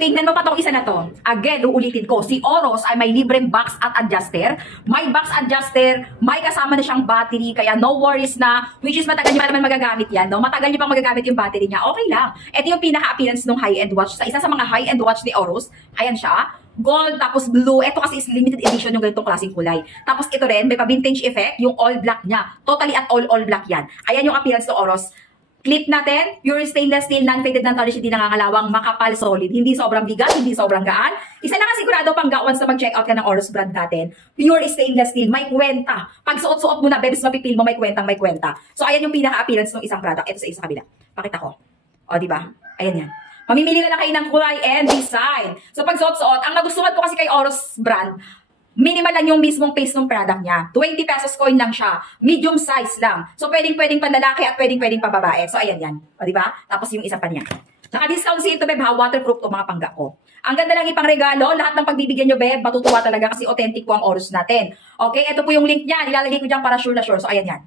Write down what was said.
Tingnan mo pa tong isa na to. Again, uulitin ko, si Oros ay may libreng box at adjuster. May box adjuster, may kasama na siyang battery, kaya no worries na, which is matagal niyo pa naman magagamit yan, no? Matagal niyo pang magagamit yung battery niya, okay lang. Ito yung pinaka-appearance ng high-end watch. Sa isa sa mga high-end watch ni Oros, ayan siya, gold, tapos blue. Ito kasi is limited edition yung ganitong klaseng kulay. Tapos ito rin, may pa-vintage effect, yung all black niya. Totally at all black yan. Ayan yung appearance ng Oros. Clip natin, pure stainless steel, non-faded, non-tarnished, hindi nangangalawang, makapal, solid. Hindi sobrang bigat, hindi sobrang gaan. Isa lang ang sigurado pang once na mag-checkout ka ng Oros brand natin. Pure stainless steel, may kwenta. Pag suot-suot mo na, bebes mapipil mo, may kwentang may kwenta. So, ayan yung pinaka-appearance ng isang product. Ito sa isang kabila. Pakita ko. O, diba? Ayan yan. Mamimili na lang kayo ng kulay and design. So, pag suot-suot, ang nagustuhan ko kasi kay Oros brand, minimal lang yung mismong face ng product niya. 20 pesos coin lang siya. Medium size lang. So, pwedeng panlalaki at pwedeng pababae. So, ayan yan. O, diba? Tapos yung isa pa niya. Naka-discount si ito, Beb, ha? Waterproof to mga pangga ko. Ang ganda lang ipang regalo. Lahat ng pagbibigyan nyo, Beb, matutuwa talaga kasi authentic po ang Oros natin. Okay? Ito po yung link niya. Nilalagay ko dyan para sure na sure. So, ayan yan.